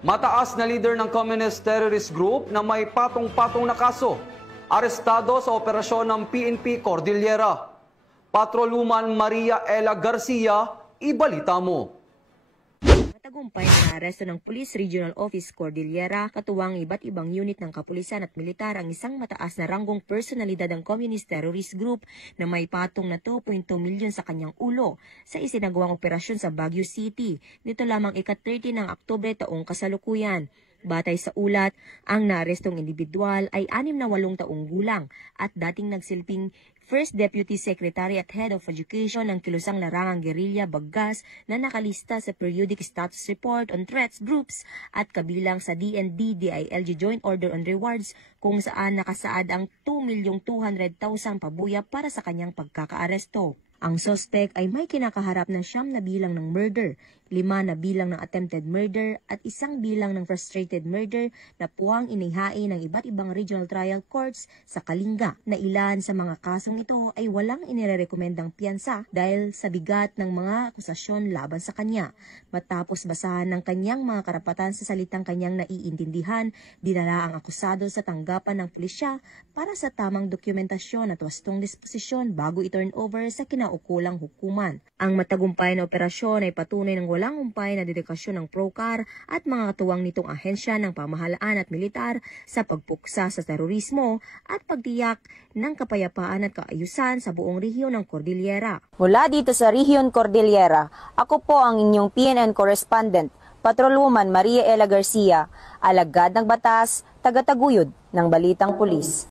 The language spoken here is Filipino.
Mataas na leader ng Communist Terrorist Group na may patong-patong na kaso. Arestado sa operasyon ng PNP Cordillera. Patrolwoman Maria Ela Garcia, ibalita mo. Matagumpay na aresto ng Police Regional Office Cordillera, katuwang iba't ibang unit ng kapulisan at militar ang isang mataas na ranggong personalidad ng Communist Terrorist Group na may patong na 2.2 milyon sa kanyang ulo sa isinagawang operasyon sa Baguio City. Nito lamang ika-30 ng Oktubre taong kasalukuyan. Batay sa ulat, ang naarestong individual ay 68 taong gulang at dating nagsilbing First Deputy Secretary at Head of Education ng Kilusang Larangang Guerrilla Baggas na nakalista sa Periodic Status Report on Threats Groups at kabilang sa DND-DILG Joint Order on Rewards kung saan nakasaad ang 2,200,000 pabuya para sa kanyang pagkakaaresto. Ang suspect ay may kinakaharap na 9 na bilang ng murder, 5 na bilang ng attempted murder at 1 bilang ng frustrated murder na puwang inihain ng iba't ibang regional trial courts sa Kalinga. Na ilan sa mga kasong ito ay walang inirerekomendang piyansa dahil sa bigat ng mga akusasyon laban sa kanya. Matapos basahan ng kanyang mga karapatan sa salitang kanyang naiintindihan, dinala ang akusado sa tanggapan ng pulisya para sa tamang dokumentasyon at wastong disposisyon bago i-turn over sa kinaukulang hukuman. Ang matagumpay na operasyon ay patunay ng walang humpay na dedikasyon ng PROCAR at mga katuwang nitong ahensya ng pamahalaan at militar sa pagpuksa sa terorismo at pagtiyak ng kapayapaan at kaayusan sa buong rehiyon ng Cordillera. Mula dito sa rehiyon Cordillera, ako po ang inyong PNN correspondent, Patrolwoman Maria Ela Garcia, alagad ng batas, tagataguyod ng Balitang Pulis.